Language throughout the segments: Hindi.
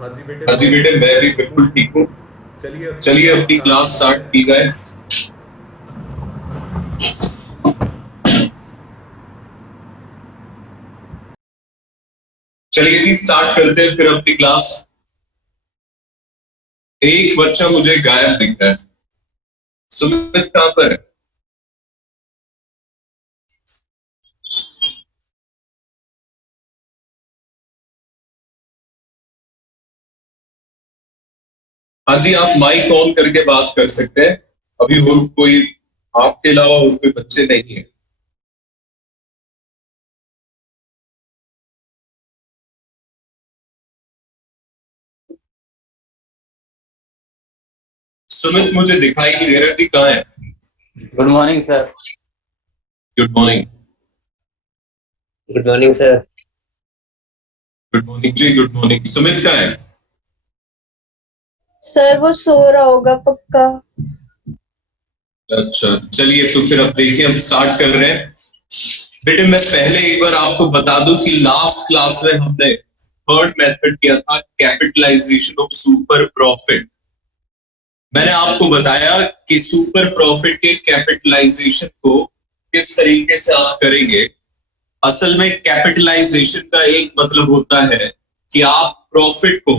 हाँ जी बेटे, मैं भी बिल्कुल ठीक हूँ। चलिए अपनी क्लास स्टार्ट की जाए। चलिए जी स्टार्ट करते हैं फिर अपनी क्लास। एक बच्चा मुझे गायब दिख रहा है। सुमित कहाँ पर है? हाँ जी, आप माइक ऑन करके बात कर सकते हैं। अभी और कोई आपके अलावा और कोई बच्चे नहीं है। सुमित मुझे दिखाई नहीं दे रहा जी, कहाँ है? Good morning sir. Good morning. Good morning sir. Good morning जी, गुड मॉर्निंग। सुमित कहाँ है? सर वो सो रहा होगा पक्का। अच्छा चलिए, तो फिर अब देखिए, हम स्टार्ट कर रहे हैं। बेटे मैं पहले एक बार आपको बता दूं कि लास्ट क्लास में हमने थर्ड मेथड किया था, कैपिटलाइजेशन ऑफ सुपर प्रॉफिट। मैंने आपको बताया कि सुपर प्रॉफिट के कैपिटलाइजेशन को किस तरीके से आप करेंगे। असल में कैपिटलाइजेशन का एक मतलब होता है कि आप प्रॉफिट को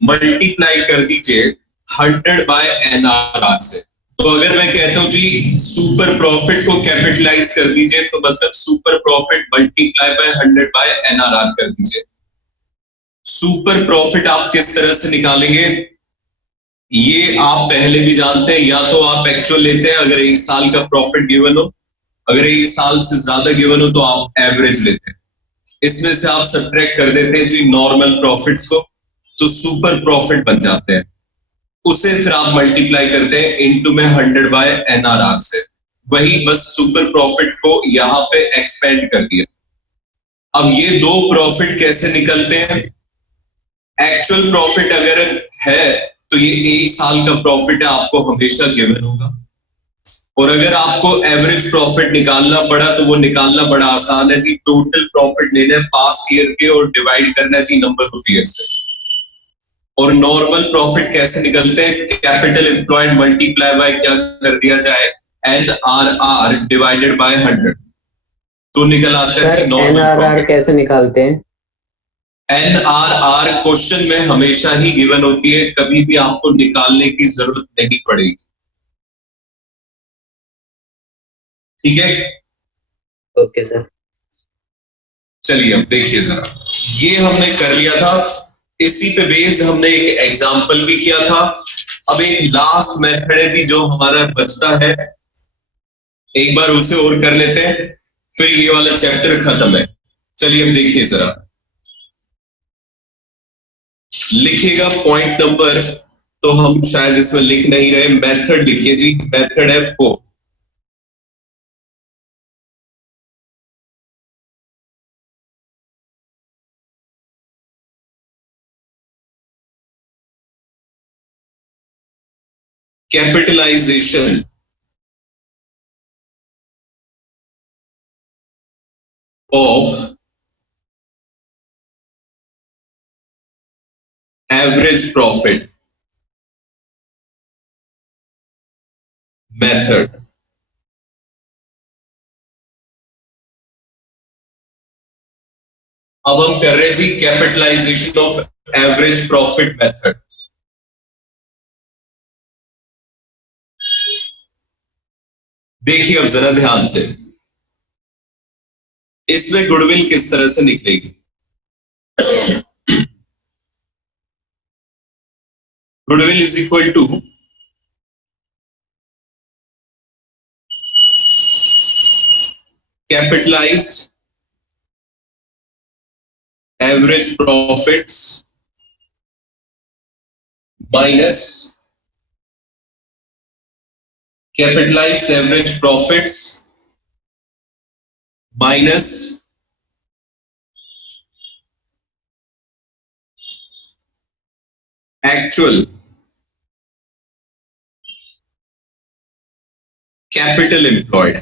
मल्टीप्लाई कर दीजिए 100/NRR से। तो अगर मैं कहता हूं जी सुपर प्रॉफिट को कैपिटलाइज कर दीजिए, तो मतलब super profit multiply bye 100/NRR कर दीजिए। सुपर प्रॉफिट आप किस तरह से निकालेंगे ये आप पहले भी जानते हैं। या तो आप एक्चुअल लेते हैं, अगर एक साल का प्रॉफिट गिवन हो, अगर एक साल से ज्यादा गिवन हो तो आप एवरेज लेते हैं। इसमें से आप सब्ट्रैक्ट कर देते हैं जी नॉर्मल प्रॉफिट्स को, तो सुपर प्रॉफिट बन जाते हैं। उसे फिर आप मल्टीप्लाई करते हैं इनटू में 100/NRR से। वही बस सुपर प्रॉफिट को यहां पे एक्सपेंड कर दिया। अब ये दो प्रॉफिट कैसे निकलते हैं? एक्चुअल प्रॉफिट अगर है तो ये एक साल का प्रॉफिट है, आपको हमेशा गिवन होगा। और अगर आपको एवरेज प्रॉफिट निकालना पड़ा तो वो निकालना बड़ा आसान है जी। टोटल प्रॉफिट लेना है पास्ट ईयर के और डिवाइड करना है जी नंबर ऑफ ईयर से। और नॉर्मल प्रॉफिट कैसे निकलते हैं? कैपिटल एम्प्लॉयड मल्टीप्लाई बाय क्या कर दिया जाए, NRR डिवाइडेड बाय 100, तो निकल आता है जी नॉर्मल NRR प्रॉफिट। कैसे निकालते हैं? NRR क्वेश्चन में हमेशा ही गिवन होती है, कभी भी आपको निकालने की जरूरत नहीं पड़ेगी। ठीक है, ओके सर। चलिए अब देखिए जरा, ये हमने कर लिया था। इसी पे बेस्ड हमने एक एग्जांपल भी किया था। अब एक लास्ट मेथड है जी जो हमारा बचता है, एक बार उसे और कर लेते हैं, फिर ये वाला चैप्टर खत्म है। चलिए अब देखिए जरा, लिखिएगा पॉइंट नंबर, तो हम शायद इसमें लिख नहीं रहे, मेथड लिखिए जी। मेथड है 4। Capitalization of average profit method। अब हम कर रहे हैं जी capitalization of average profit method. देखिए अब जरा ध्यान से, इसमें गुडविल किस तरह से निकलेगी। Goodwill is equal to capitalised average profits minus capitalised average profits minus actual capital employed.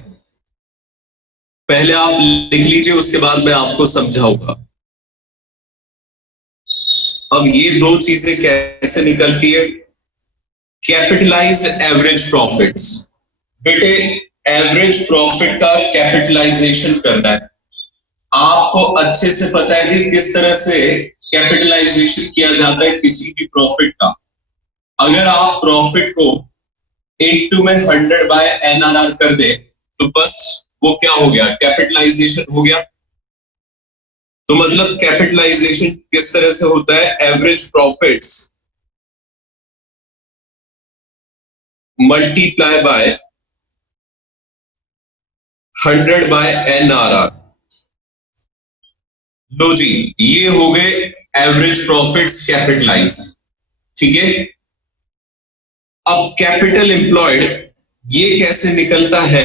पहले आप लिख लीजिए, उसके बाद मैं आपको समझाऊंगा। अब ये दो चीजें कैसे निकलती है? Capitalised average profits. बेटे एवरेज प्रॉफिट का कैपिटलाइजेशन करना है। आपको अच्छे से पता है जी किस तरह से कैपिटलाइजेशन किया जाता है किसी भी प्रॉफिट का। अगर आप प्रॉफिट को इनटू में 100/NRR कर दे तो बस वो क्या हो गया? कैपिटलाइजेशन हो गया। तो मतलब कैपिटलाइजेशन किस तरह से होता है? Average profits multiply by 100/NRR। लो जी, ये हो गए एवरेज प्रॉफिट्स कैपिटलाइज्ड। ठीक है। अब कैपिटल एम्प्लॉयड ये कैसे निकलता है?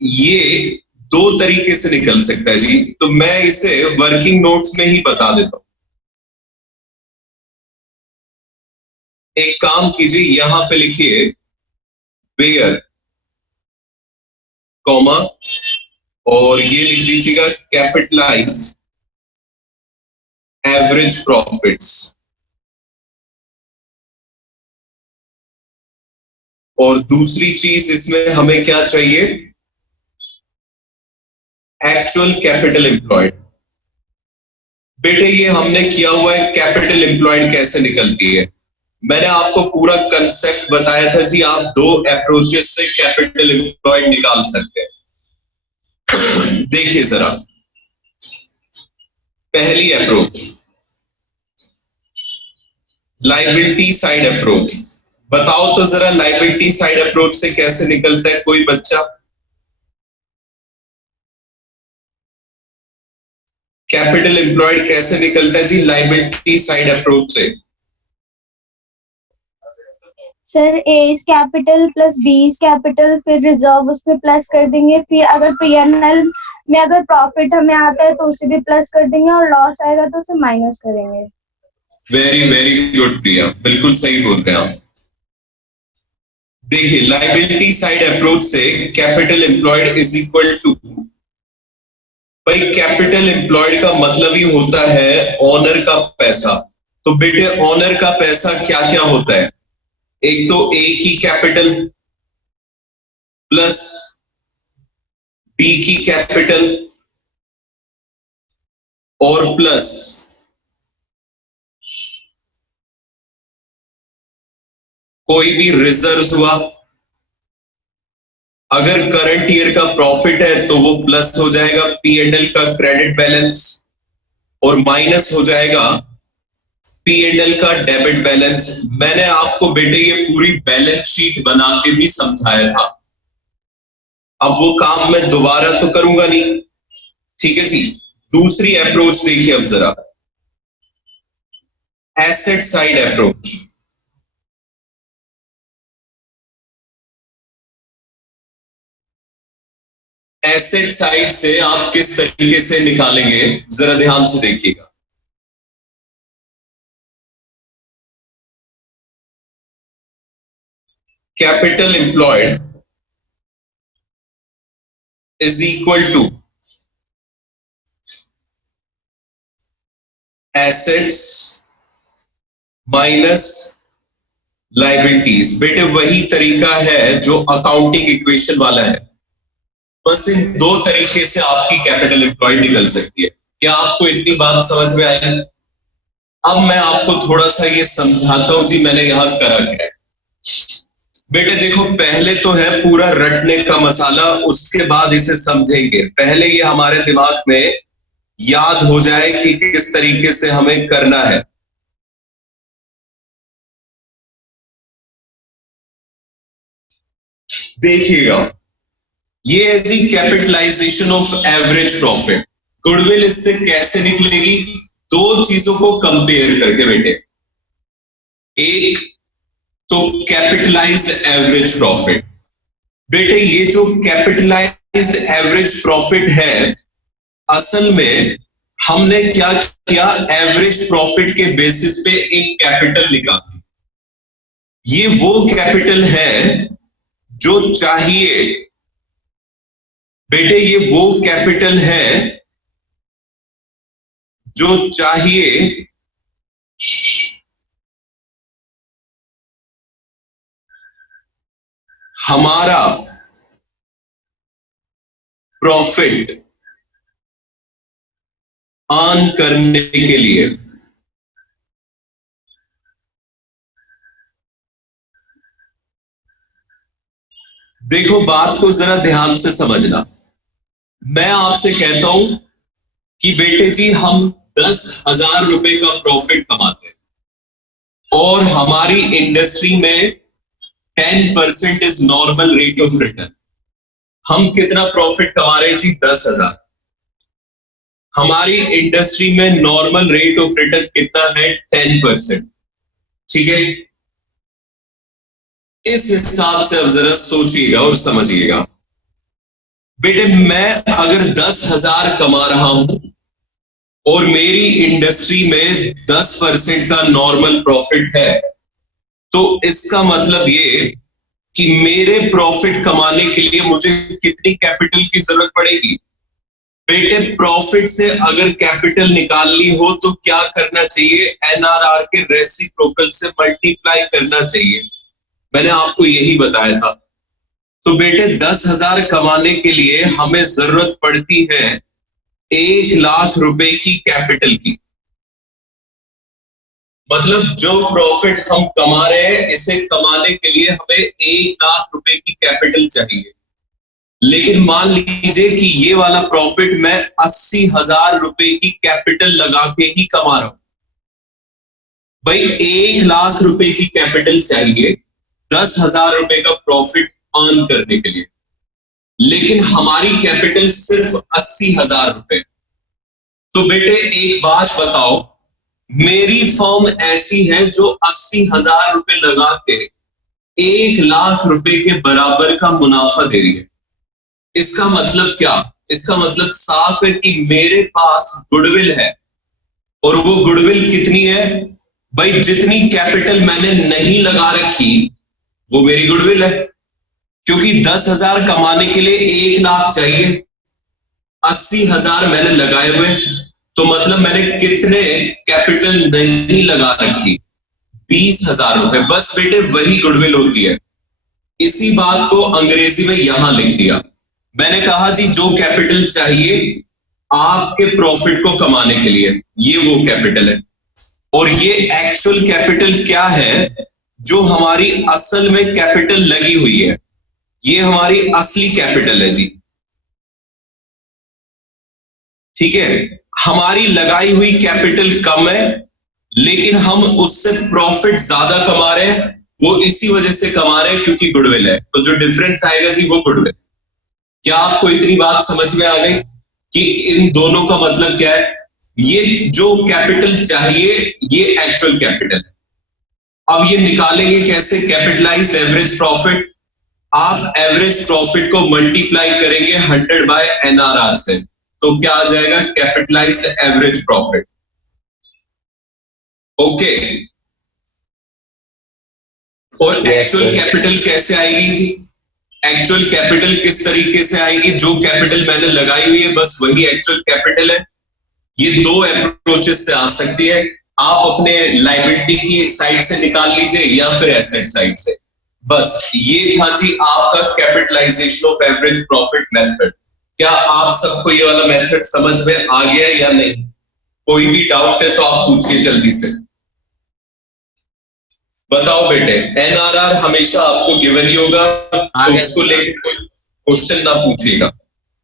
ये दो तरीके से निकल सकता है जी। तो मैं इसे वर्किंग नोट्स में ही बता देता हूं। एक काम कीजिए, यहां पे लिखिए वेयर कॉमा और ये लिख दीजिएगा कैपिटलाइज्ड एवरेज प्रॉफिट्स। और दूसरी चीज इसमें हमें क्या चाहिए? Actual capital employed. बेटे ये हमने किया हुआ है, कैपिटल एम्प्लॉयड कैसे निकलती है मैंने आपको पूरा कंसेप्ट बताया था जी। आप दो अप्रोचेस से कैपिटल एम्प्लॉयड निकाल सकते हैं। देखिए जरा, पहली अप्रोच लाइबिलिटी साइड अप्रोच। बताओ तो जरा लाइबिलिटी साइड अप्रोच से कैसे निकलता है कोई बच्चा? कैपिटल एम्प्लॉयड कैसे निकलता है जी लाइबिलिटी साइड अप्रोच से? Sir A is capital plus B is capital, फिर रिजर्व उसमें प्लस कर देंगे, फिर अगर P&L में अगर प्रॉफिट हमें आता है तो उसे भी प्लस कर देंगे और लॉस आएगा तो उसे माइनस करेंगे। वेरी वेरी गुड प्रिया, बिल्कुल सही बोल रहे हैं आप। देखिए लाइबिलिटी साइड अप्रोच से capital employed is equal to, भाई कैपिटल एम्प्लॉयड का मतलब ही होता है ऑनर का पैसा। तो बेटे ऑनर का पैसा क्या क्या होता है? एक तो ए की कैपिटल प्लस बी की कैपिटल और प्लस कोई भी रिजर्व हुआ। अगर करंट ईयर का प्रॉफिट है तो वो प्लस हो जाएगा P&L का क्रेडिट बैलेंस और माइनस हो जाएगा P&L का डेबिट बैलेंस। मैंने आपको बेटे ये पूरी बैलेंस शीट बना के भी समझाया था। अब वो काम मैं दोबारा तो करूंगा नहीं। ठीक है जी। दूसरी अप्रोच देखिए अब जरा, asset side approach. Asset side से आप किस तरीके से निकालेंगे जरा ध्यान से देखिएगा। Capital employed is equal to assets minus liabilities. बेटे वही तरीका है जो अकाउंटिंग इक्वेशन वाला है, बस इन दो तरीके से आपकी कैपिटल एम्प्लॉयड निकल सकती है। क्या आपको इतनी बात समझ में आई? अब मैं आपको थोड़ा सा ये समझाता हूं जी मैंने यहां करा क्या है। बेटे देखो, पहले तो है पूरा रटने का मसाला, उसके बाद इसे समझेंगे। पहले ये हमारे दिमाग में याद हो जाए कि किस तरीके से हमें करना है। देखिएगा, ये है जी capitalization of average profit. Goodwill इससे कैसे निकलेगी? दो चीजों को कंपेयर करके बेटे। एक तो कैपिटलाइज्ड एवरेज प्रॉफिट। बेटे ये जो कैपिटलाइज्ड एवरेज प्रॉफिट है, असल में हमने क्या किया? एवरेज प्रॉफिट के बेसिस पे एक कैपिटल निकाली। ये वो कैपिटल है जो चाहिए। बेटे ये वो कैपिटल है जो चाहिए हमारा प्रॉफिट अर्न करने के लिए, देखो बात को जरा ध्यान से समझना। मैं आपसे कहता हूं कि बेटे जी हम 10,000 रुपए का प्रॉफिट कमाते हैं और हमारी इंडस्ट्री में 10% is normal rate of return. हम कितना प्रॉफिट कमा रहे हैं जी? 10,000। हमारी इंडस्ट्री में नॉर्मल रेट ऑफ रिटर्न कितना है? 10%। ठीक है, इस हिसाब से अब जरा सोचिएगा और समझिएगा। बेटे मैं अगर 10,000 कमा रहा हूं और मेरी इंडस्ट्री में 10% का नॉर्मल प्रॉफिट है, तो इसका मतलब ये कि मेरे प्रॉफिट कमाने के लिए मुझे कितनी कैपिटल की जरूरत पड़ेगी? बेटे प्रॉफिट से अगर कैपिटल निकालनी हो तो क्या करना चाहिए? एनआरआर के रेसिप्रोकल से मल्टीप्लाई करना चाहिए। मैंने आपको यही बताया था। तो बेटे 10,000 कमाने के लिए हमें जरूरत पड़ती है 1,00,000 रुपए की कैपिटल की। मतलब जो प्रॉफिट हम कमा रहे हैं इसे कमाने के लिए हमें 1,00,000 रुपए की कैपिटल चाहिए। लेकिन मान लीजिए कि ये वाला प्रॉफिट मैं 80,000 रुपए की कैपिटल लगा के ही कमा रहा हूं। भाई 1,00,000 रुपए की कैपिटल चाहिए 10,000 रुपए का प्रॉफिट अर्न करने के लिए, लेकिन हमारी कैपिटल सिर्फ 80,000 रुपए। तो बेटे एक बात बताओ, मेरी फर्म ऐसी है जो 80,000 रुपए लगा के 1,00,000 रुपए के बराबर का मुनाफा दे रही है। इसका मतलब क्या? इसका मतलब साफ है कि मेरे पास गुडविल है, और वो गुडविल कितनी है? भाई जितनी कैपिटल मैंने नहीं लगा रखी वो मेरी गुडविल है, क्योंकि 10,000 कमाने के लिए 1,00,000 चाहिए, 80,000 मैंने लगाए हुए, तो मतलब मैंने कितने कैपिटल नहीं लगा रखी? 20,000 रुपए। बस बेटे वही गुडविल होती है। इसी बात को अंग्रेजी में यहां लिख दिया। मैंने कहा जी जो कैपिटल चाहिए आपके प्रॉफिट को कमाने के लिए, ये वो कैपिटल है। और ये एक्चुअल कैपिटल क्या है? जो हमारी असल में कैपिटल लगी हुई है, ये हमारी असली कैपिटल है जी। ठीक है, हमारी लगाई हुई कैपिटल कम है, लेकिन हम उससे प्रॉफिट ज्यादा कमा रहे हैं। वो इसी वजह से कमा रहे हैं क्योंकि गुडविल है। तो जो डिफरेंस आएगा जी वो गुडविल। क्या आपको इतनी बात समझ में आ गई कि इन दोनों का मतलब क्या है? ये जो कैपिटल चाहिए ये एक्चुअल कैपिटल है। अब ये निकालेंगे कैसे? Capitalised average profit. आप एवरेज प्रॉफिट को मल्टीप्लाई करेंगे 100 बाय एनआरआर से, तो क्या आ जाएगा? Capitalised average profit. ओके, और एक्चुअल कैपिटल कैसे आएगी? एक्चुअल कैपिटल किस तरीके से आएगी? जो कैपिटल मैंने लगाई हुई है बस वही एक्चुअल कैपिटल है। ये दो अप्रोचेस से आ सकती है। आप अपने लायबिलिटी की साइड से निकाल लीजिए या फिर एसेट साइड से। बस ये था जी आपका capitalisation of average profit method. क्या आप सबको ये वाला मेथड समझ में आ गया या नहीं? कोई भी डाउट है तो आप पूछिए जल्दी से। बताओ बेटे, एनआरआर हमेशा आपको गिवन ही होगा, तो उसको लेकर कोई क्वेश्चन ना पूछिएगा।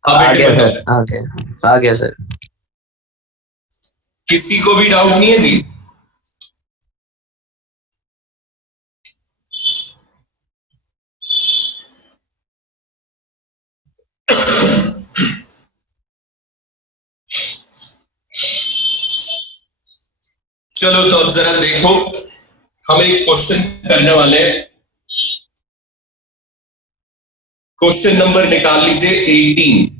हाँ आ बेटे गया बताओ। सर, आ गया सर। किसी को भी डाउट नहीं है जी? चलो तो अब जरा देखो, हम एक क्वेश्चन करने वाले हैं। क्वेश्चन नंबर निकाल लीजिए 18।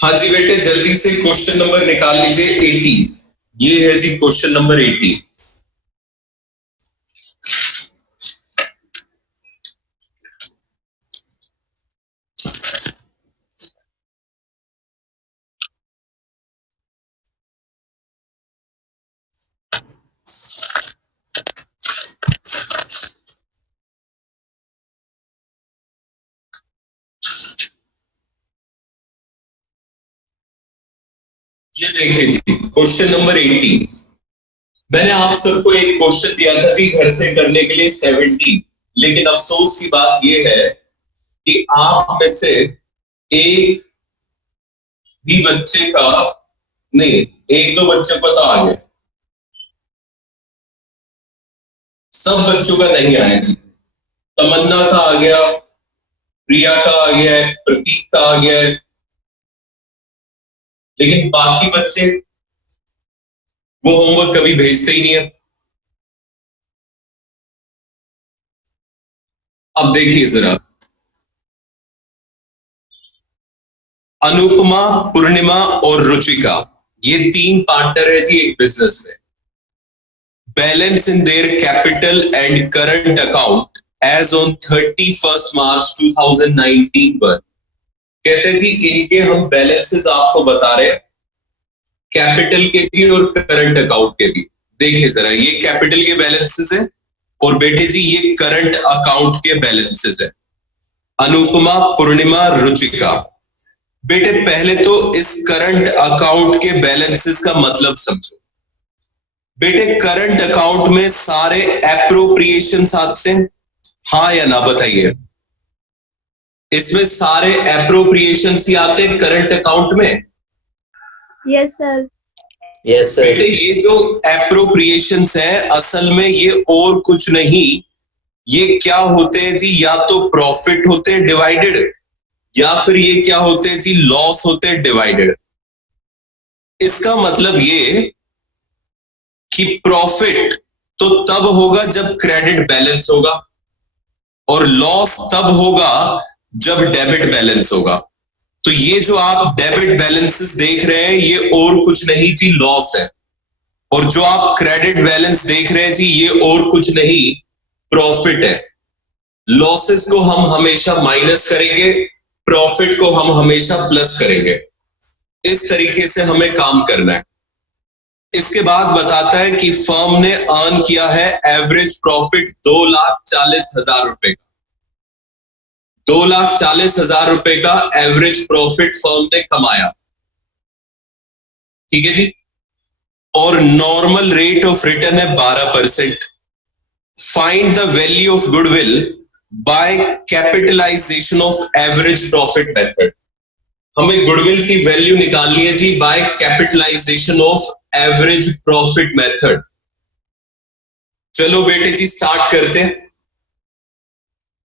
हाँ जी बेटे, जल्दी से क्वेश्चन नंबर निकाल लीजिए 80। ये है जी क्वेश्चन नंबर 80। ये देखिए जी क्वेश्चन नंबर 80। मैंने आप सबको एक क्वेश्चन दिया था जी घर से करने के लिए 70, लेकिन अफसोस की बात यह है कि आप में से एक भी बच्चे का नहीं, एक दो बच्चों का तो आ गया, सब बच्चों का नहीं आया जी। तमन्ना का आ गया, प्रिया का आ गया है, प्रतीक का आ गया है, लेकिन बाकी बच्चे वो होमवर्क कभी भेजते ही नहीं है। अब देखिए जरा, अनुपमा, पूर्णिमा और रुचिका, ये तीन पार्टनर है जी एक बिजनेस में। Balance in their capital and current account as on 31 March 2019 पर कहते जी इनके हम बैलेंसेस आपको बता रहे हैं, कैपिटल के भी और करंट अकाउंट के भी। देखिए जरा, ये कैपिटल के बैलेंसेस है और बेटे जी ये करंट अकाउंट के बैलेंसेस है। अनुपमा, पूर्णिमा, रुचिका, बेटे पहले तो इस करंट अकाउंट के बैलेंसेस का मतलब समझो। बेटे करंट अकाउंट में सारे एप्रोप्रिएशंस आते हैं, हाँ या ना बताइए। इसमें सारे एप्रोप्रिएशंस ही आते हैं करंट अकाउंट में। Yes sir. Yes sir. बेटे ये जो एप्रोप्रिएशंस है असल में ये और कुछ नहीं, ये क्या होते हैं जी, या तो प्रॉफिट होते हैं डिवाइडेड, या फिर ये क्या होते हैं जी, लॉस होते हैं डिवाइडेड। इसका मतलब ये कि प्रॉफिट तो तब होगा जब क्रेडिट बैलेंस होगा और लॉस तब होगा जब डेबिट बैलेंस होगा। तो ये जो आप डेबिट बैलेंसेस देख रहे हैं ये और कुछ नहीं जी, लॉस है। और जो आप क्रेडिट बैलेंस देख रहे हैं जी ये और कुछ नहीं, प्रॉफिट है। लॉसेस को हम हमेशा माइनस करेंगे, प्रॉफिट को हम हमेशा प्लस करेंगे। इस तरीके से हमें काम करना है। इसके बाद बताता है कि फर्म ने अर्न किया है एवरेज प्रॉफिट 2,40,000 रुपए का। 2,40,000 रुपए का एवरेज प्रॉफिट फर्म ने कमाया, ठीक है जी। और नॉर्मल रेट ऑफ रिटर्न है 12%। Find the value of goodwill by capitalization of average profit method. हमें गुडविल की वैल्यू निकालनी है जी by capitalization of average profit method. चलो बेटे जी स्टार्ट करते हैं।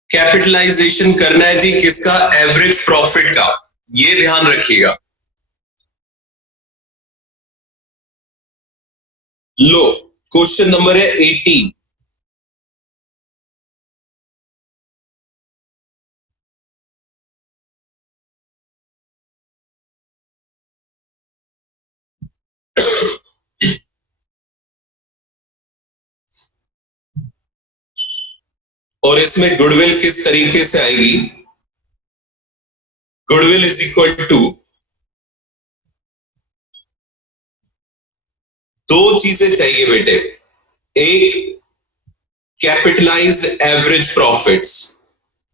कैपिटलाइजेशन करना है जी किसका, एवरेज प्रॉफिट का, ये ध्यान रखिएगा। लो क्वेश्चन नंबर है 80। और इसमें गुडविल किस तरीके से आएगी, गुडविल इज इक्वल टू दो चीजें चाहिए बेटे। एक कैपिटलाइज्ड एवरेज प्रॉफिट्स,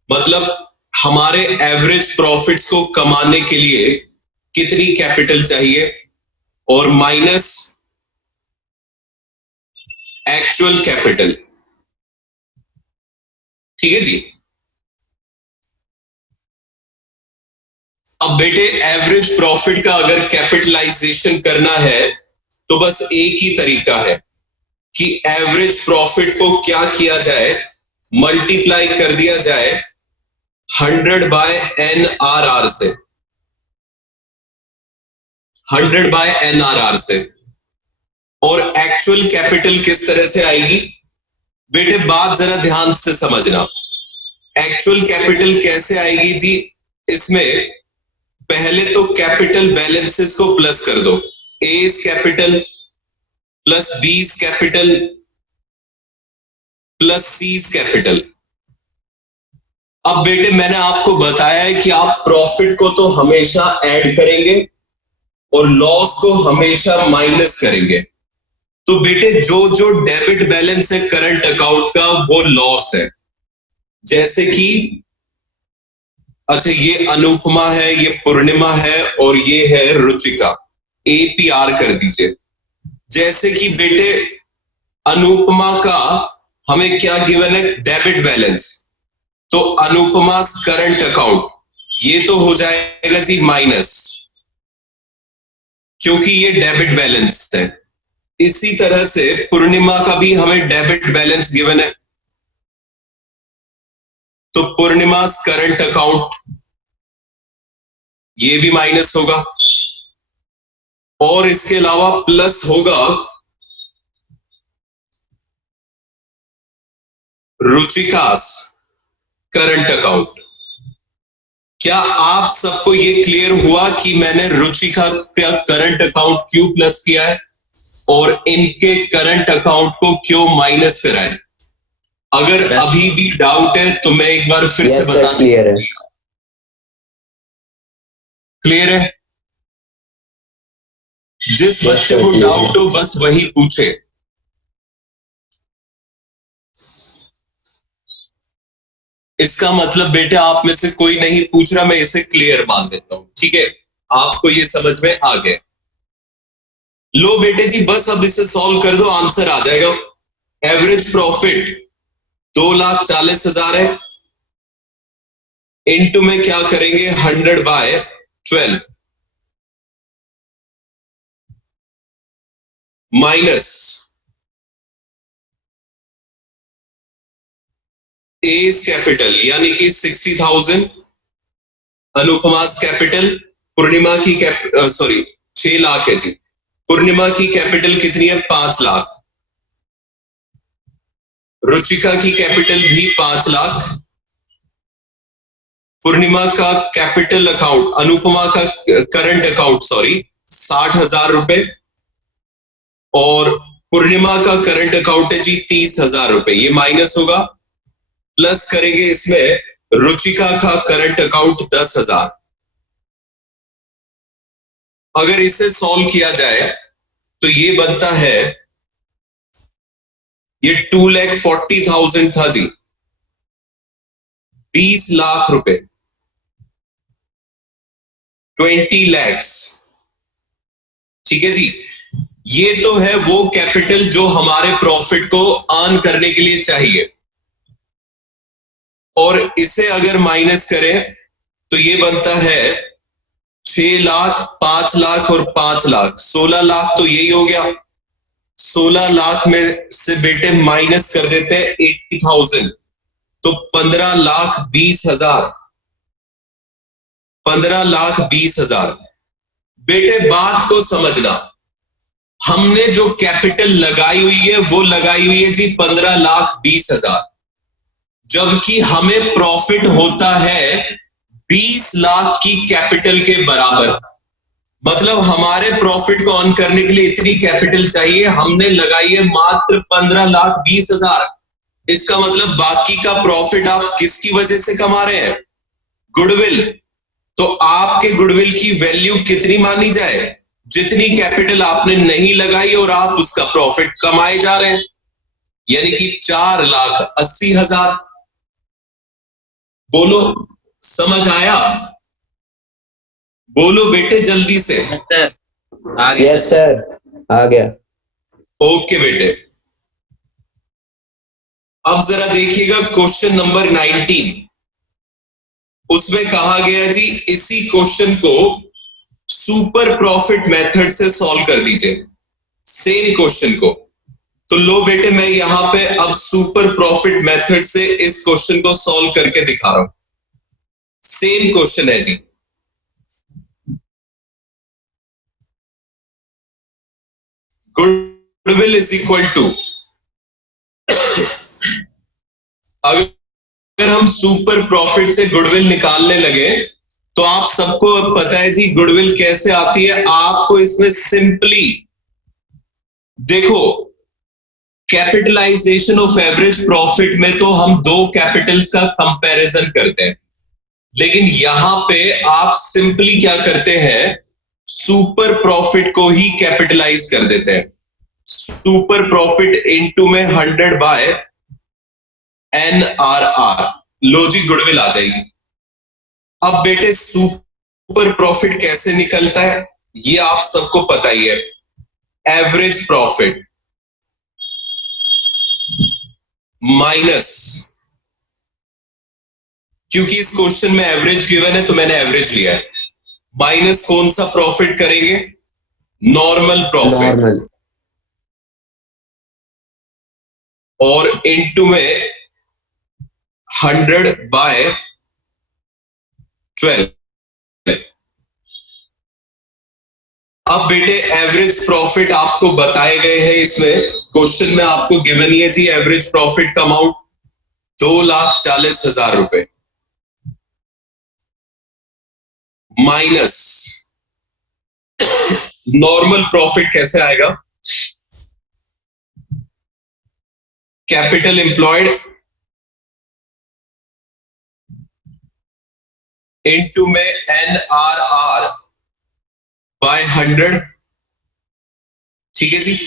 मतलब हमारे एवरेज प्रॉफिट्स को कमाने के लिए कितनी कैपिटल चाहिए, और माइनस एक्चुअल कैपिटल, ठीक है जी। अब बेटे एवरेज प्रॉफिट का अगर कैपिटलाइजेशन करना है तो बस एक ही तरीका है कि एवरेज प्रॉफिट को क्या किया जाए, मल्टीप्लाई कर दिया जाए 100 बाय NRR से, 100 बाय NRR से। और एक्चुअल कैपिटल किस तरह से आएगी बेटे, बात जरा ध्यान से समझना। एक्चुअल कैपिटल कैसे आएगी जी, इसमें पहले तो कैपिटल बैलेंसेस को प्लस कर दो, A's capital plus B's capital plus C's capital. अब बेटे मैंने आपको बताया है कि आप प्रॉफिट को तो हमेशा ऐड करेंगे और लॉस को हमेशा माइनस करेंगे। तो बेटे जो जो डेबिट बैलेंस है करंट अकाउंट का वो लॉस है। जैसे कि अच्छा ये अनुपमा है, ये पूर्णिमा है और ये है रुचिका, APR कर दीजिए। जैसे कि बेटे अनुपमा का हमें क्या गिवन है, डेबिट बैलेंस, तो अनुपमा करंट अकाउंट ये तो हो जाएगा जी माइनस, क्योंकि ये डेबिट बैलेंस है। इसी तरह से पूर्णिमा का भी हमें डेबिट बैलेंस गिवन है, तो पूर्णिमा करंट अकाउंट ये भी माइनस होगा और इसके अलावा प्लस होगा रुचिकास करंट अकाउंट। क्या आप सबको ये क्लियर हुआ कि मैंने रुचिका का करंट अकाउंट क्यों प्लस किया है और इनके करंट अकाउंट को क्यों माइनस करा है? अगर अभी भी डाउट है तो मैं एक बार फिर से बता, क्लियर है। क्लियर है? जिस बच्चे को डाउट हो बस वही पूछे। इसका मतलब बेटे आप में से कोई नहीं पूछ रहा, मैं इसे क्लियर मान देता हूं, ठीक है? आपको ये समझ में आ गया। लो बेटे जी बस अब इसे सॉल्व कर दो, आंसर आ जाएगा। एवरेज प्रॉफिट 2,40,000 है, इनटू में क्या करेंगे 100/12 माइनस एज कैपिटल यानी कि 60,000, अनुपमास कैपिटल, पूर्णिमा की 6 लाख है जी। पूर्णिमा की कैपिटल कितनी है 5 लाख, रुचिका की कैपिटल भी 5 लाख, पूर्णिमा का कैपिटल अकाउंट, अनुपमा का करंट अकाउंट 60,000 रुपए और पूर्णिमा का करंट अकाउंट है जी 30,000 रुपए। ये माइनस होगा, प्लस करेंगे इसमें रुचिका का करंट अकाउंट 10,000। अगर इसे सॉल्व किया जाए तो ये बनता है, ये 2,40,000 था जी, 20 लाख रुपए, 20 lakhs, ठीक है जी। ये तो है वो कैपिटल जो हमारे प्रॉफिट को अर्न करने के लिए चाहिए, और इसे अगर माइनस करें तो ये बनता है 6 लाख, 5 लाख और 5 लाख, 16 लाख तो यही हो गया। 16 लाख में से बेटे माइनस कर देते हैं 80,000, तो 15,20,000, 15,20,000। बेटे बात को समझना, हमने जो कैपिटल लगाई हुई है वो लगाई हुई है जी 15,20,000, जबकि हमें प्रॉफिट होता है 20 लाख की कैपिटल के बराबर। मतलब हमारे प्रॉफिट को अर्न करने के लिए इतनी कैपिटल चाहिए, हमने लगाई है मात्र 15,20,000। इसका मतलब बाकी का प्रॉफिट आप किसकी वजह से कमा रहे हैं? गुडविल। तो आपके गुडविल की वैल्यू कितनी मानी जाए? जितनी कैपिटल आपने नहीं लगाई और आप उसका प्रॉफिट कमाए जा रहे हैं, यानी कि 4,80,000। बोलो समझ आया? बोलो बेटे जल्दी से। आ गया सर, आ गया। ओके बेटे, अब जरा देखिएगा क्वेश्चन नंबर 19। उसमें कहा गया जी इसी क्वेश्चन को सुपर प्रॉफिट मेथड से सॉल्व कर दीजिए, सेम क्वेश्चन को। तो लो बेटे मैं यहां पे अब सुपर प्रॉफिट मेथड से इस क्वेश्चन को सॉल्व करके दिखा रहा हूं। सेम क्वेश्चन है जी। गुडविल इज इक्वल टू, अगर हम सुपर प्रॉफिट से गुडविल निकालने लगे तो आप सबको अब पता है जी गुडविल कैसे आती है। आपको इसमें सिंपली देखो, कैपिटलाइजेशन ऑफ एवरेज प्रॉफिट में तो हम दो कैपिटल्स का कंपैरिजन करते हैं, लेकिन यहां पे आप सिंपली क्या करते हैं, सुपर प्रॉफिट को ही कैपिटलाइज कर देते हैं। सुपर प्रॉफिट इनटू में 100 by NRR, low ji goodwill आ जाएगी। अब बेटे सुपर प्रॉफिट कैसे निकलता है ये आप सबको पता ही है, एवरेज प्रॉफिट माइनस, क्योंकि इस क्वेश्चन में एवरेज गिवन है तो मैंने एवरेज लिया है, माइनस कौन सा प्रॉफिट करेंगे, नॉर्मल प्रॉफिट, नॉर्मल, और इनटू में 100 बाय 12। अब बेटे एवरेज प्रॉफिट आपको बताए गए हैं, इसमें क्वेश्चन में आपको गिवन ही है जी एवरेज प्रॉफिट का अमाउंट 2,40,000 रुपए, माइनस नॉर्मल प्रॉफिट कैसे आएगा, कैपिटल एम्प्लॉयड इनटू में NRR बाय 100, ठीक है जी।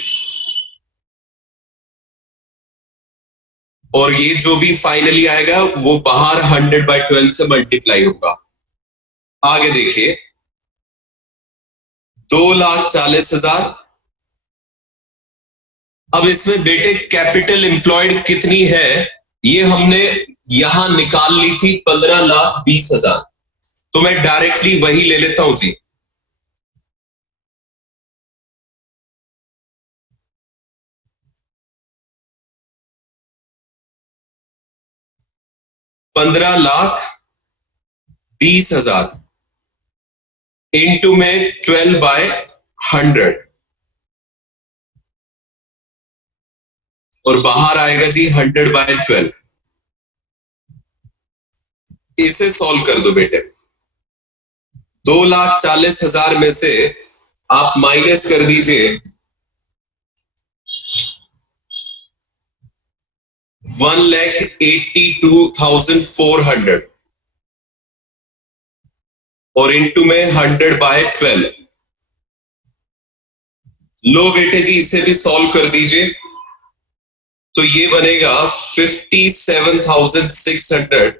और ये जो भी फाइनली आएगा वो बाहर 100 बाय 12 से मल्टीप्लाई होगा। आगे देखिए 2,40,000। अब इसमें बेटे कैपिटल एम्प्लॉयड कितनी है ये हमने यहां निकाल ली थी 15,20,000, तो मैं डायरेक्टली वही ले लेता हूं जी। $15,20,000 इंटू में 12 बाय 100, और बाहर आएगा जी 100 बाय 12। इसे सॉल्व कर दो बेटे, 2,40,000 में से आप माइनस कर दीजिए 1,82,400 और इनटू में 100 बाय 12। लो बेटे जी इसे भी सॉल्व कर दीजिए, तो ये बनेगा 57,600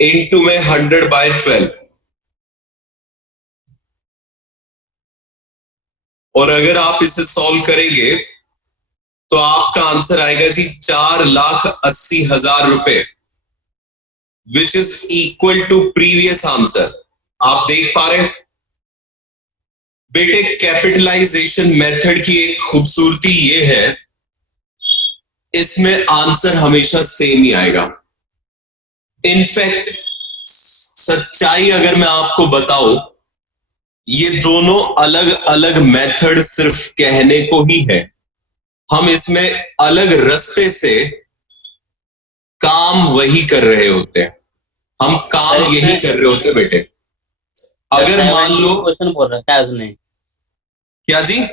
इनटू में 100 बाय 12। और अगर आप इसे सॉल्व करेंगे तो आपका आंसर आएगा जी 4,80,000 रुपए, which is equal to previous answer. आप देख पा रहे हैं बेटे, कैपिटलाइजेशन मेथड की एक खूबसूरती ये है, इसमें आंसर हमेशा सेम ही आएगा। इनफैक्ट सच्चाई अगर मैं आपको बताऊं, ये दोनों अलग अलग मेथड सिर्फ कहने को ही है, हम इसमें अलग रास्ते से काम वही कर रहे होते हैं, हम काम यही कर रहे होते बेटे। अगर मान लो क्वेश्चन बोल रहा था उसने, क्या जी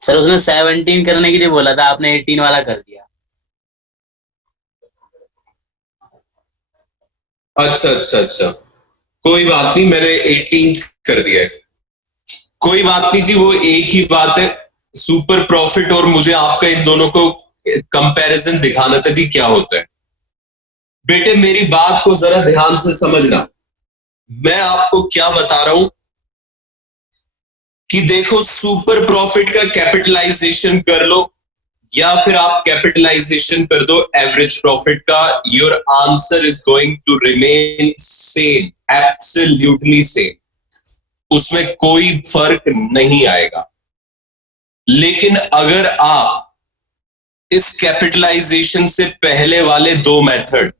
सर उसने 17 करने के लिए बोला था, आपने 18 वाला कर दिया। अच्छा, कोई बात नहीं, मैंने 18 कर दिया है, कोई बात नहीं जी, वो एक ही बात है। सुपर प्रॉफिट और मुझे आपका इन दोनों को कंपैरिजन दिखाना था जी क्या होता है। बेटे मेरी बात को जरा ध्यान से समझना, मैं आपको क्या बता रहा हूं कि देखो सुपर प्रॉफिट का कैपिटलाइजेशन कर लो या फिर आप कैपिटलाइजेशन कर दो एवरेज प्रॉफिट का, your answer is going to remain same, absolutely same, उसमें कोई फर्क नहीं आएगा। लेकिन अगर आप इस कैपिटलाइजेशन से पहले वाले दो मेथड,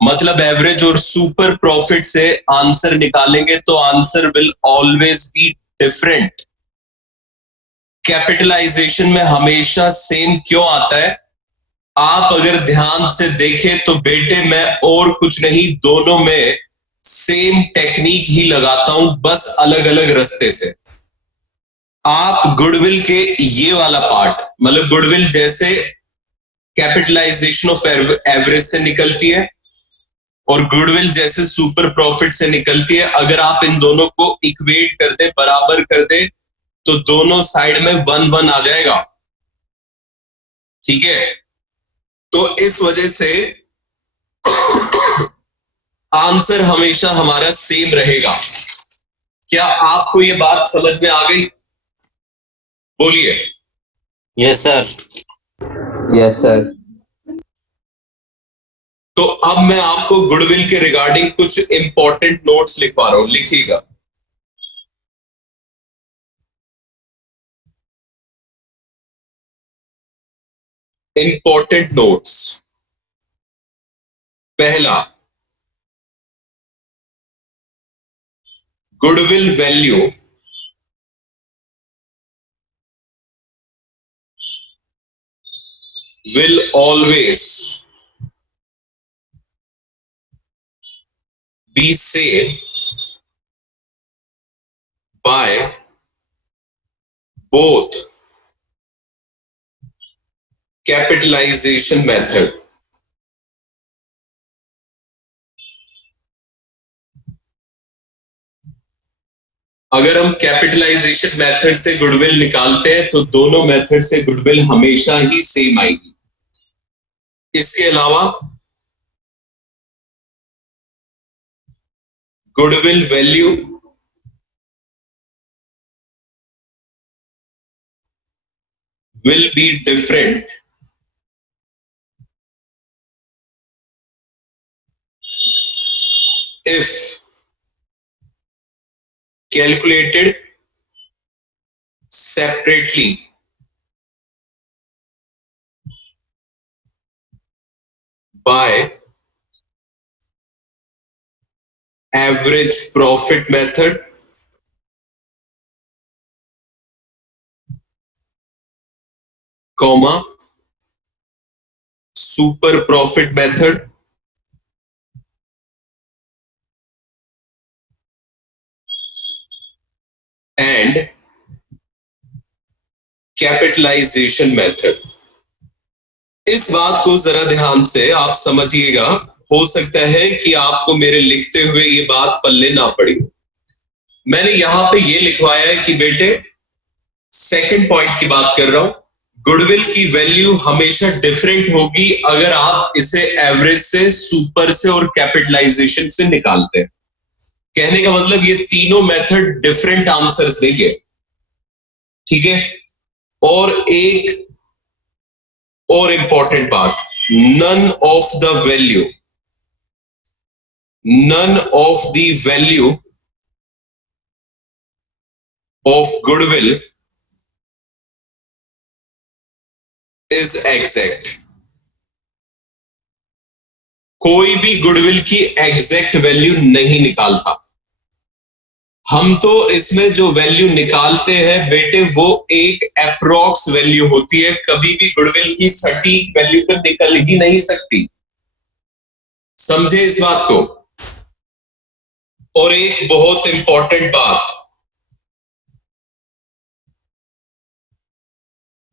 मतलब एवरेज और सुपर प्रॉफिट से आंसर निकालेंगे तो answer will always be different. Capitalisation में हमेशा सेम क्यों आता है? आप अगर ध्यान से देखें तो बेटे मैं और कुछ नहीं, दोनों में सेम टेक्निक ही लगाता हूं, बस अलग अलग रास्ते से। आप गुडविल के ये वाला पार्ट, मतलब गुडविल जैसे कैपिटलाइजेशन ऑफ एवरेज से निकलती है और गुडविल जैसे सुपर प्रॉफिट से निकलती है, अगर आप इन दोनों को इक्वेट कर दे, बराबर कर दे, तो दोनों साइड में 1-1 आ जाएगा। ठीक है, तो इस वजह से आंसर हमेशा हमारा सेम रहेगा। क्या आपको ये बात समझ में आ गई? बोलिए। Yes sir. Yes, sir. तो अब मैं आपको गुडविल के रिगार्डिंग कुछ इंपॉर्टेंट नोट्स लिखवा रहा हूं, लिखिएगा। Important notes. पहला, goodwill value will always be saved by both capitalization method अगर हम कैपिटलाइजेशन मेथड से गुडविल निकालते हैं तो दोनों मेथड से गुडविल हमेशा ही सेम आएगी। इसके अलावा goodwill value will be different if calculated separately by average profit method comma super profit method and capitalisation method. इस बात को जरा ध्यान से आप समझिएगा, हो सकता है कि आपको मेरे लिखते हुए ये बात पल्ले ना पड़ी। मैंने यहां पे ये लिखवाया है कि बेटे, सेकंड पॉइंट की बात कर रहा हूं, गुडविल की वैल्यू हमेशा डिफरेंट होगी अगर आप इसे एवरेज से, सुपर से और कैपिटलाइजेशन से निकालते हैं। कहने का मतलब ये तीनों मेथड डिफरेंट आंसर्स देंगे। ठीक है, और एक और इंपॉर्टेंट बात, none of the value of goodwill is exact. कोई भी गुडविल की एग्जैक्ट वैल्यू नहीं निकालता। हम तो इसमें जो वैल्यू निकालते हैं बेटे, वो एक अप्रोक्स वैल्यू होती है। कभी भी गुडविल की सटीक वैल्यू तो निकल ही नहीं सकती। समझे इस बात को? और एक बहुत इंपॉर्टेंट बात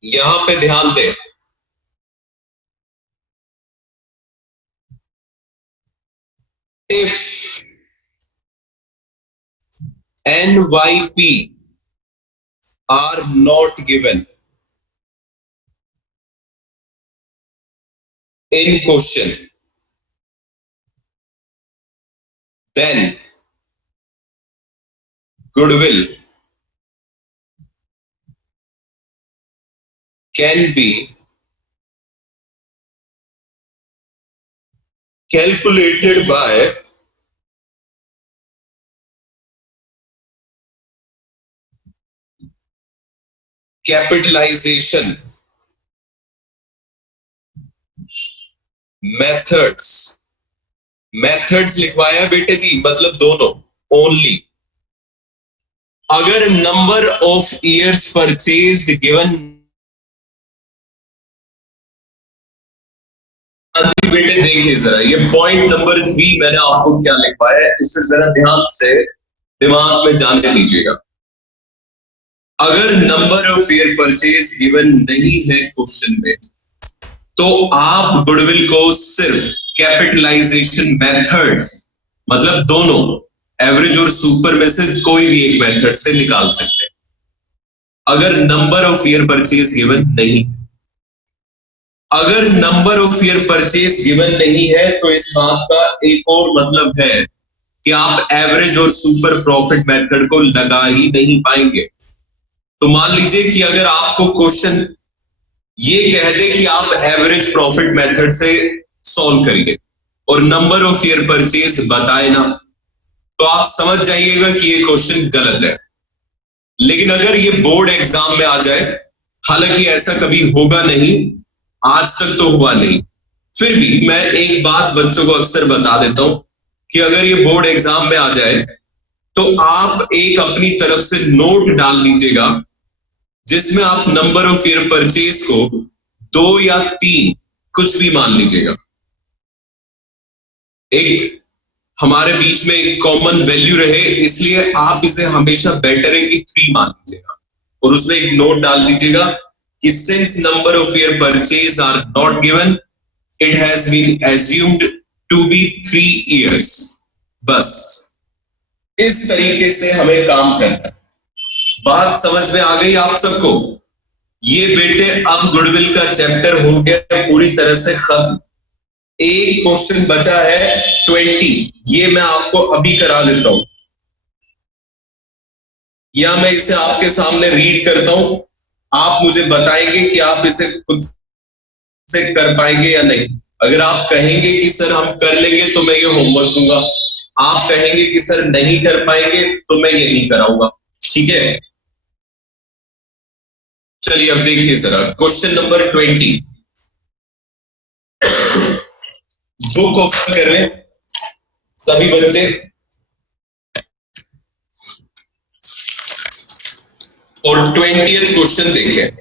यहां पे ध्यान दें, if NYP are not given in question, then goodwill can be calculated by capitalisation methods लिखवाया बेटे जी, मतलब दोनों ओनली। अगर number of years purchased given हाँ जी बेटे, देखिए जरा ये पॉइंट नंबर 3 मैंने आपको क्या लिखवाया है, इससे जरा ध्यान से दिमाग में जाने दीजिएगा। अगर number of year purchase given नहीं है क्वेश्चन में, तो आप गुडविल को सिर्फ कैपिटलाइजेशन मेथड्स, मतलब दोनों एवरेज और सुपर में से कोई भी एक मेथड से निकाल सकते हैं। अगर number of year purchase given नहीं, अगर number of year purchase given नहीं है, तो इस बात का एक और मतलब है कि आप एवरेज और सुपर प्रॉफिट मेथड को लगा ही नहीं पाएंगे। तो मान लीजिए कि अगर आपको क्वेश्चन ये कह दे कि आप एवरेज प्रॉफिट मेथड से सॉल्व करिए और नंबर ऑफ ईयर परचेज बताए ना, तो आप समझ जाइएगा कि ये क्वेश्चन गलत है। लेकिन अगर ये बोर्ड एग्जाम में आ जाए, हालांकि ऐसा कभी होगा नहीं, आज तक तो हुआ नहीं, फिर भी मैं एक बात बच्चों को अक्सर बता देता हूं कि अगर ये बोर्ड एग्जाम में आ जाए तो आप एक अपनी तरफ से नोट डाल लीजिएगा जिसमें आप नंबर ऑफ ईयर परचेज को 2 या 3 कुछ भी मान लीजिएगा। एक हमारे बीच में एक कॉमन वैल्यू रहे, इसलिए आप इसे हमेशा बेटर है कि 3 मान लीजिएगा और उसमें एक नोट डाल दीजिएगा कि since number of year purchase are not given, it has been assumed to be 3 years। बस इस तरीके से हमें काम करना है। बात समझ में आ गई आप सबको? ये बेटे अब गुडविल का चैप्टर हो गया पूरी तरह से खत्म। एक क्वेश्चन बचा है 20, ये मैं आपको अभी करा देता हूं, या मैं इसे आपके सामने रीड करता हूं, आप मुझे बताएंगे कि आप इसे खुद से कर पाएंगे या नहीं। अगर आप कहेंगे कि सर हम कर लेंगे तो मैं ये होमवर्क दूंगा, आप कहेंगे कि सर नहीं कर पाएंगे तो मैं ये नहीं कराऊंगा, ठीक है? चलिए अब देखिए जरा क्वेश्चन नंबर 20, बुक ओपन कर रहे हैं सभी बच्चे और 20th क्वेश्चन देखें।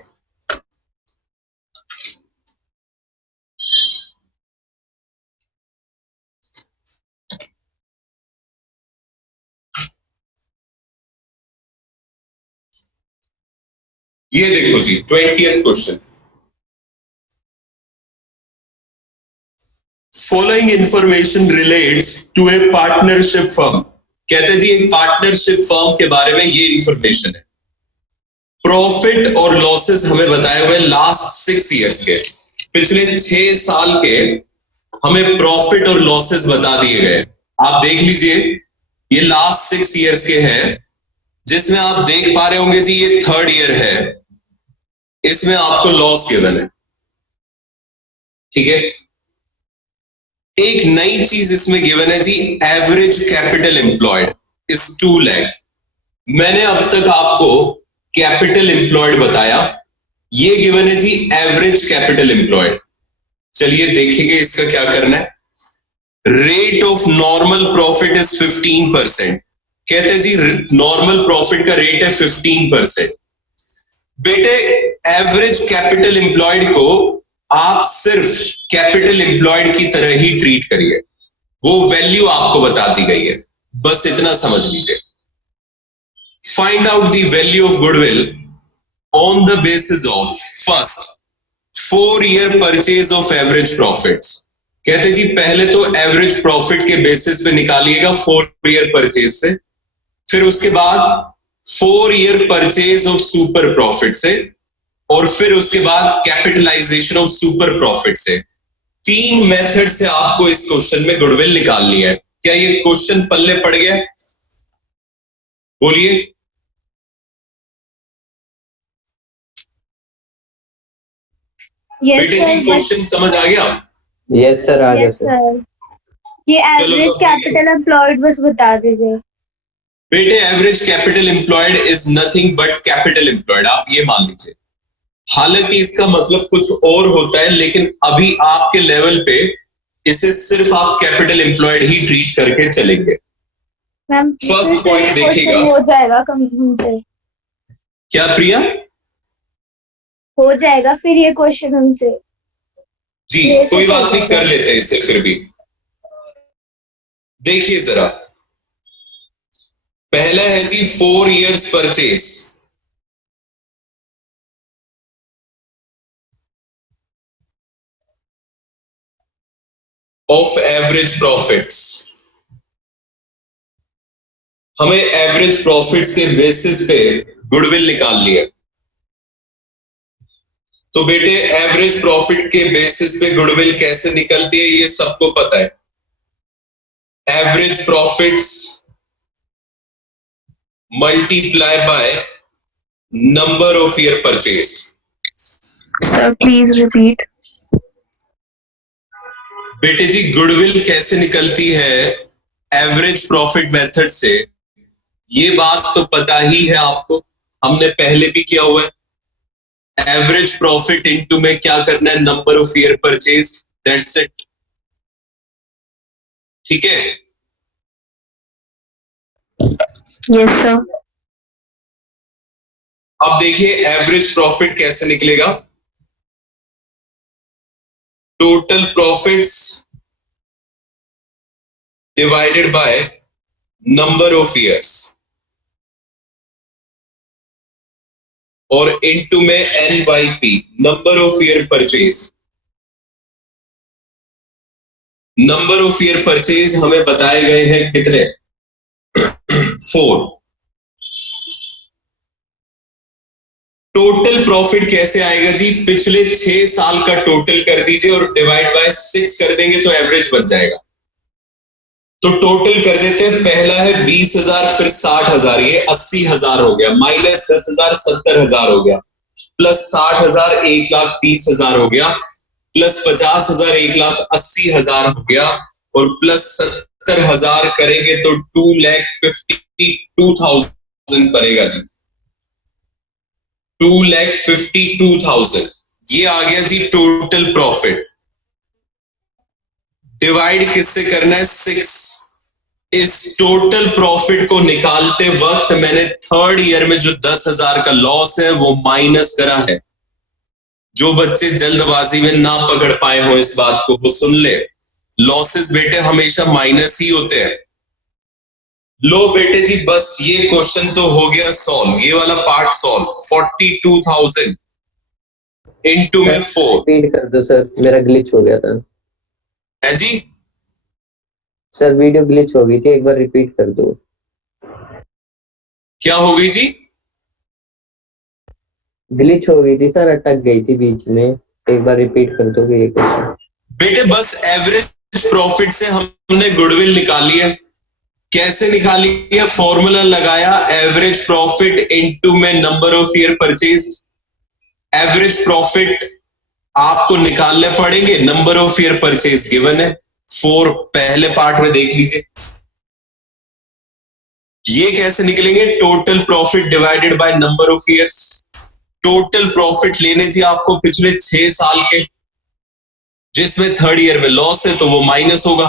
ये देखो जी 20th question, following information relates to a partnership firm. कहते हैं जी एक पार्टनरशिप फर्म के बारे में ये इंफॉर्मेशन है। प्रॉफिट और लॉसेस हमें बताए हुए लास्ट 6 years के, पिछले 6 साल के हमें प्रॉफिट और लॉसेस बता दिए गए। आप देख लीजिए ये लास्ट 6 years के हैं, जिसमें आप देख पा रहे होंगे जी ये 3rd year है, इसमें आपको लॉस गिवन है, ठीक है? एक नई चीज इसमें गिवन है जी, average capital employed is 2 lakh। मैंने अब तक आपको कैपिटल एम्प्लॉयड बताया, ये गिवन है जी एवरेज कैपिटल एम्प्लॉयड। चलिए देखेंगे इसका क्या करना है। Rate of normal profit is 15%। कहते हैं जी नॉर्मल प्रॉफिट का रेट है 15%। बेटे एवरेज कैपिटल एम्प्लॉयड को आप सिर्फ कैपिटल एम्प्लॉयड की तरह ही ट्रीट करिए, वो वैल्यू आपको बता दी गई है, बस इतना समझ लीजिए। Find out the value of goodwill on the basis of first 4 year purchase of average profits. कहते जी पहले तो एवरेज प्रॉफिट के बेसिस पे निकालिएगा 4 year परचेज से, फिर उसके बाद 4 year purchase of super profit से, और फिर उसके बाद कैपिटलाइजेशन ऑफ सुपर प्रॉफिट से। 3 मेथड से आपको इस क्वेश्चन में गुडविल निकालनी है। क्या ये क्वेश्चन पल्ले पड़ गया? बोलिए। यस बेटे जी सर, क्वेश्चन समझ आ गया? यस सर, आ गया यस सर। सर, ये एवरेज तो कैपिटल एम्प्लॉयड बस बता दीजिए। बेटे average capital employed is nothing but capital employed, आप ये मान लीजिए। हालांकि इसका मतलब कुछ और होता है, लेकिन अभी आपके लेवल पे इसे सिर्फ आप कैपिटल एम्प्लॉयड ही ट्रीट करके चलेंगे। मैम First point देखिएगा। हो जाएगा कम हमसे, क्या प्रिया? हो जाएगा फिर ये क्वेश्चन हमसे। जी ये सब कोई बात नहीं, करते कर हैं। लेते हैं इसे फिर भी। देखिए जरा, पहला है जी 4 years purchase. Of average profits. हमें एवरेज प्रॉफिट्स के बेसिस पे गुडविल निकालनी है। तो बेटे एवरेज प्रॉफिट के बेसिस पे गुडविल कैसे निकलती है ये सबको पता है। Average profits multiply by number of year purchase. Sir, please repeat. बेटे जी गुडविल कैसे निकलती है एवरेज प्रॉफिट मेथड से, ये बात तो पता ही है आपको, हमने पहले भी किया हुआ है। एवरेज प्रॉफिट इनटू में क्या करना है, number of year purchase, that's it. ठीक है, Yes, sir. अब देखिए एवरेज प्रॉफिट कैसे निकलेगा। Total profits divided by number of years और इनटू में NYP, number of year purchase. Number of year purchase हमें बताए गए हैं कितने, 4। टोटल प्रॉफिट कैसे आएगा जी, पिछले 6 साल का टोटल कर दीजिए और डिवाइड बाय 6 कर देंगे तो एवरेज बन जाएगा। तो टोटल कर देते हैं, पहला है 20,000, फिर 60,000, ये 80,000 हो गया, माइनस 10,000 70,000 हो गया, प्लस 60,000 1,30,000 हो गया, प्लस 50,000 1,80,000 हो गया, और प्लस 70,000 करेंगे तो 2,52,000 बनेगा जी। 2,52,000 ये आ गया जी टोटल प्रॉफिट। डिवाइड किससे करना है, 6। इस टोटल प्रॉफिट को निकालते वक्त मैंने थर्ड ईयर में जो 10,000 का लॉस है वो माइनस करा है। जो बच्चे जल्दबाजी में ना पकड़ पाए हो इस बात को वो सुन ले, लॉसेस बेटे हमेशा माइनस ही होते हैं। लो बेटे जी, बस ये क्वेश्चन तो हो गया सॉल्व, ये वाला पार्ट सॉल्व। 42,000 इनटू में 4 रिपीट कर दो सर, मेरा ग्लिच हो गया था है जी। सर, वीडियो ग्लिच हो गई थी, एक बार रिपीट कर दो। क्या हो गई जी, ग्लिच हो गई थी सर, अटक गई थी बीच में, एक बार रिपीट कर दोगे ये क्वेश्चन। बेटे बस एवरेज प्रॉफिट से हमने गुडविल निकाली है। कैसे निकाली है, फॉर्मूला लगाया, एवरेज प्रॉफिट इनटू में number of year purchase. Average profit आपको निकालने पड़ेंगे, number of year purchase given है 4, पहले पार्ट में देख लीजिए। ये कैसे निकलेंगे, total profit divided by number of years. Total profit लेने जी आपको पिछले 6 साल के, जिसमें थर्ड ईयर में लॉस है तो वो माइनस होगा,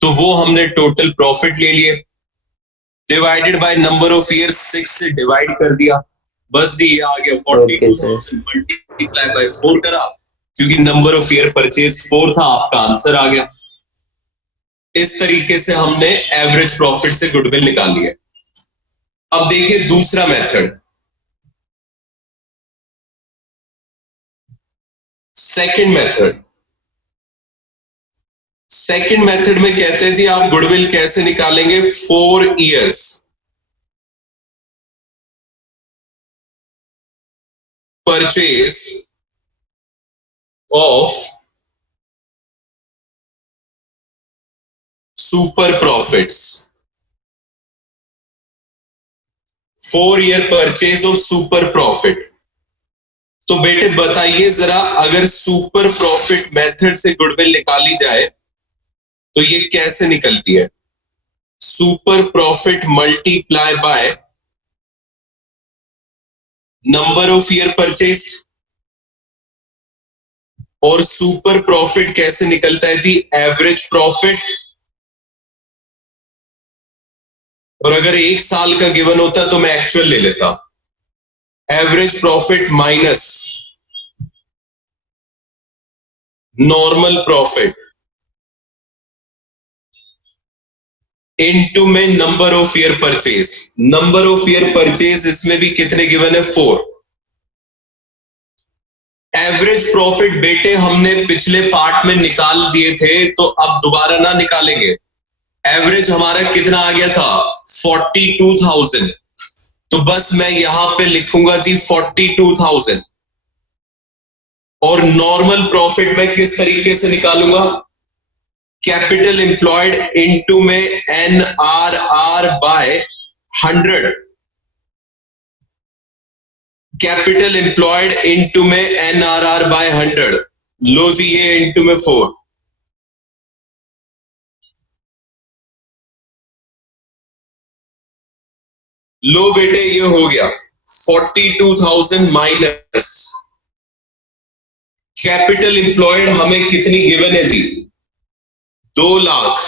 तो वो हमने टोटल प्रॉफिट ले लिए, divided by number of year 6 से डिवाइड कर दिया, बस जी ये आ गया 42,000 मल्टीप्लाई बाय 4 करा, क्योंकि नंबर ऑफ ईयर परचेज 4 था, आपका आंसर आ गया। इस तरीके से हमने एवरेज प्रॉफिट से गुडविल निकाल लिया। अब देखिए दूसरा method, second method. Second method में कहते हैं जी आप गुडविल कैसे निकालेंगे, 4 years purchase of super profits. 4 year purchase of super profit. तो बेटे बताइए जरा, अगर सुपर प्रॉफिट मेथड से गुडविल निकाली जाए तो ये कैसे निकलती है, super profit multiply by number of year purchase. और सुपर प्रॉफिट कैसे निकलता है जी, एवरेज प्रॉफिट, और अगर 1 साल का गिवन होता तो मैं एक्चुअल ले लेता, average profit minus normal profit into में number of year purchase. Number of year purchase इसमें भी कितने गिवन है? 4। एवरेज प्रॉफिट बेटे हमने पिछले पार्ट में निकाल दिए थे, तो अब दोबारा ना निकालेंगे। एवरेज हमारा कितना आ गया था? 42,000। तो बस मैं यहां पे लिखूंगा जी 42,000। और नॉर्मल प्रॉफिट मैं किस तरीके से निकालूंगा? कैपिटल एम्प्लॉयड इनटू में NRR by 100। Capital employed into में NRR बाय 100। लो जी ये इनटू में 4। लो बेटे ये हो गया 42,000 माइनस कैपिटल एम्प्लॉयड हमें कितनी गिवन है जी? 2 लाख।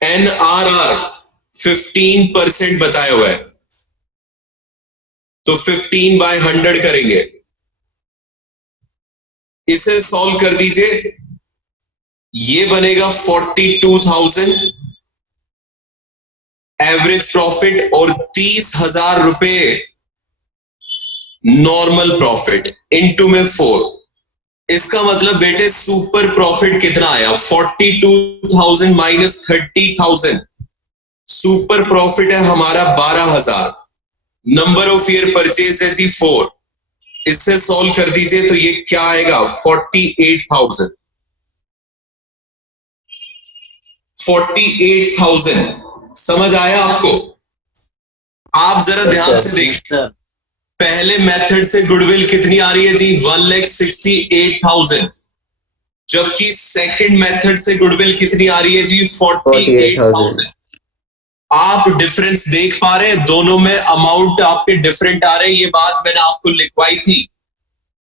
NRR 15% बताया हुआ है, तो 15 बाय 100 करेंगे। इसे सॉल्व कर दीजिए, ये बनेगा 42,000 एवरेज प्रॉफिट और 30,000 रुपए नॉर्मल प्रॉफिट इनटू में 4। इसका मतलब बेटे सुपर प्रॉफिट कितना आया? 42,000 माइनस 30,000। सुपर प्रॉफिट है हमारा 12,000। नंबर ऑफ ईयर परचेज है जी 4। इससे सॉल्व कर दीजिए तो ये क्या आएगा? 48,000। 48,000 समझ आया आपको? आप जरा ध्यान से देखिए, पहले मेथड से गुडविल कितनी आ रही है जी? 1,68,000। जबकि सेकंड मेथड से गुडविल कितनी आ रही है जी? 48,000। आप डिफरेंस देख पा रहे हैं? दोनों में अमाउंट आपके डिफरेंट आ रहे हैं। ये बात मैंने आपको लिखवाई थी।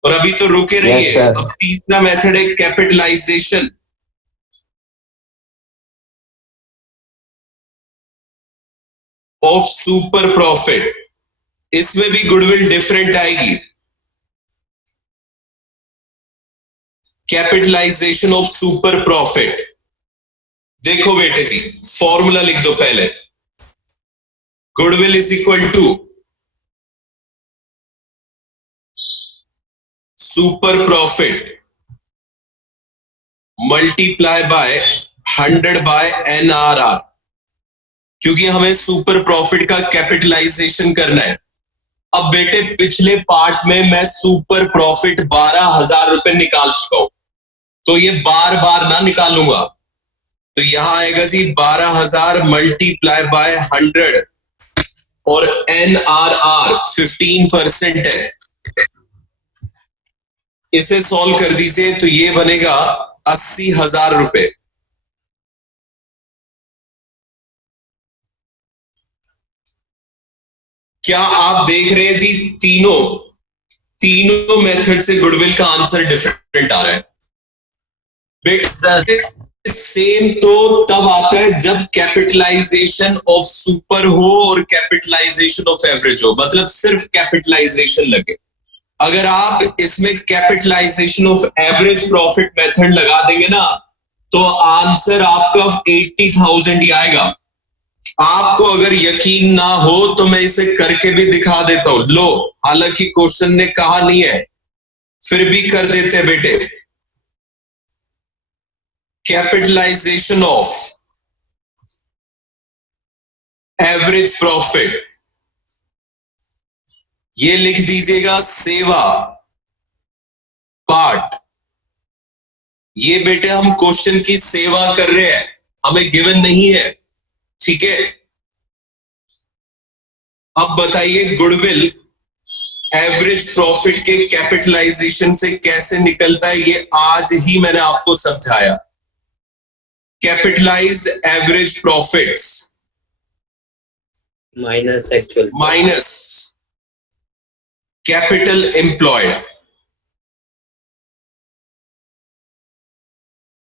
और अभी तो रुके रहिए, अब तीसरा मेथड है कैपिटलाइजेशन। Of super profit. इसमें भी गुडविल डिफरेंट आएगी। Capitalisation of super profit. देखो बेटे जी, फॉर्मूला लिख दो पहले। Goodwill is equal to super profit multiply by 100 by NRR, क्योंकि हमें सुपर प्रॉफिट का कैपिटलाइजेशन करना है। अब बेटे पिछले पार्ट में मैं सुपर प्रॉफिट 12,000 रुपए निकाल चुका हूं, तो ये बार बार ना निकालूंगा। तो यहां आएगा जी 12,000 मल्टीप्लाई बाय 100 और NRR 15% है। इसे सॉल्व कर दीजिए तो ये बनेगा 80,000 रुपए। क्या आप देख रहे हैं जी? तीनों मेथड से गुडविल का आंसर डिफरेंट आ रहा है। बेटा सेम तो तब आता है जब कैपिटलाइजेशन ऑफ सुपर हो और कैपिटलाइजेशन ऑफ एवरेज हो, मतलब सिर्फ कैपिटलाइजेशन लगे। अगर आप इसमें capitalisation of average profit method लगा देंगे ना, तो आंसर आपका 80,000 ही आएगा। आपको अगर यकीन ना हो तो मैं इसे करके भी दिखा देता हूं। लो, हालांकि क्वेश्चन ने कहा नहीं है, फिर भी कर देते बेटे। कैपिटलाइजेशन ऑफ एवरेज प्रॉफिट, ये लिख दीजिएगा सेवा पार्ट। ये बेटे हम क्वेश्चन की सेवा कर रहे हैं, हमें गिवन नहीं है, ठीक है। अब बताइए गुडविल एवरेज प्रॉफिट के कैपिटलाइजेशन से कैसे निकलता है, ये आज ही मैंने आपको समझाया। Capitalised average profits minus actual minus capital employed.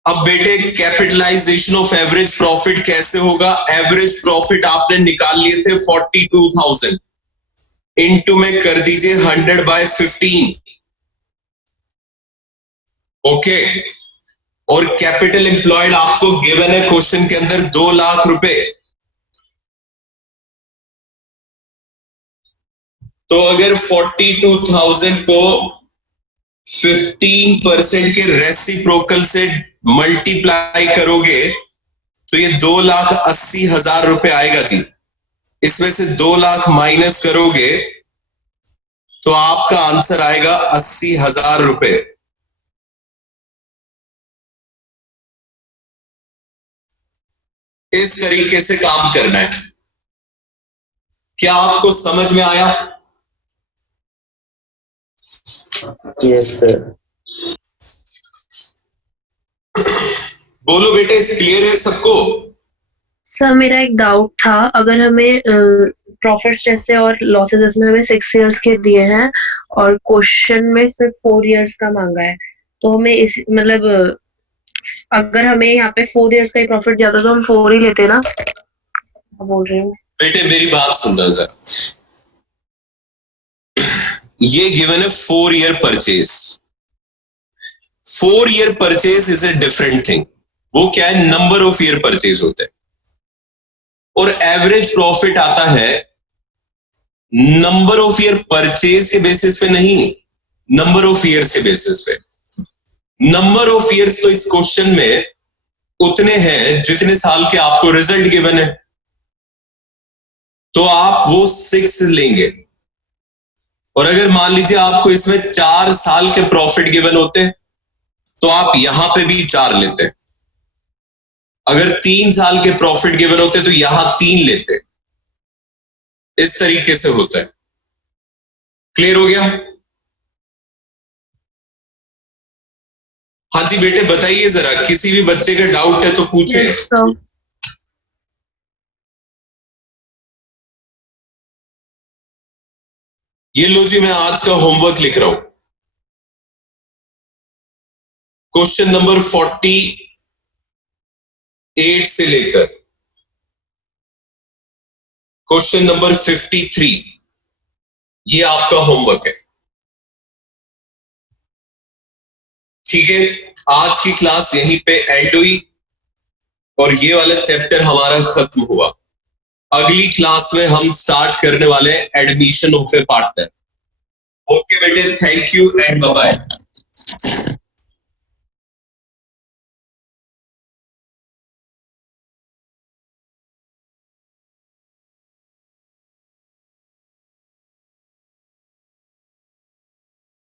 अब बेटे कैपिटलाइजेशन ऑफ एवरेज प्रॉफिट कैसे होगा? एवरेज प्रॉफिट आपने निकाल लिए थे 42,000, इनटू में कर दीजिए 100 बाय 15। ओके, और कैपिटल एम्प्लॉयड आपको गिवन है क्वेश्चन के अंदर 2 लाख रुपए। तो अगर 42,000 को 15% के रेसिप्रोकल से मल्टीप्लाई करोगे तो ये 2,80,000 रुपए आएगा जी। इसमें से 2 लाख माइनस करोगे तो आपका आंसर आएगा 80,000 रुपए। इस तरीके से काम करना है। क्या आपको समझ में आया? Yes sir. बोलो बेटे, क्लियर है सबको? सर मेरा एक डाउट था, अगर हमें प्रॉफिट जैसे और लॉसेस इसमें हमें 6 इयर्स के दिए हैं और क्वेश्चन में सिर्फ 4 इयर्स का मांगा है, तो हमें इस मतलब अगर हमें यहाँ पे 4 इयर्स का ही प्रॉफिट जाता तो हम 4 ही लेते ना। बोल रही हूँ बेटे मेरी बात सुनना जरा। ये गिवन है 4 year purchase. 4 year purchase is a different thing. वो क्या है, नंबर ऑफ ईयर परचेज होते हैं, और एवरेज प्रॉफिट आता है नंबर ऑफ ईयर परचेज के बेसिस पे नहीं, नंबर ऑफ ईयर्स के बेसिस पे। नंबर ऑफ ईयर्स तो इस क्वेश्चन में उतने हैं जितने साल के आपको रिजल्ट गिवन है, तो आप वो 6 लेंगे। और अगर मान लीजिए आपको इसमें 4 साल के प्रॉफिट गिवन होते तो आप यहां पे भी 4 लेते। अगर 3 साल के प्रॉफिट गिवन होते तो यहां 3 लेते। इस तरीके से होता है। क्लियर हो गया? हाँ जी बेटे बताइए जरा, किसी भी बच्चे का डाउट है तो पूछे। सर। ये लो जी, मैं आज का होमवर्क लिख रहा हूं। क्वेश्चन नंबर 48 से लेकर क्वेश्चन नंबर 53, ये आपका होमवर्क है। ठीक है, आज की क्लास यहीं पे एंड हुई और ये वाला चैप्टर हमारा खत्म हुआ। अगली क्लास में हम स्टार्ट करने वाले हैं admission of a partner. Okay बेटे, thank you and bye bye.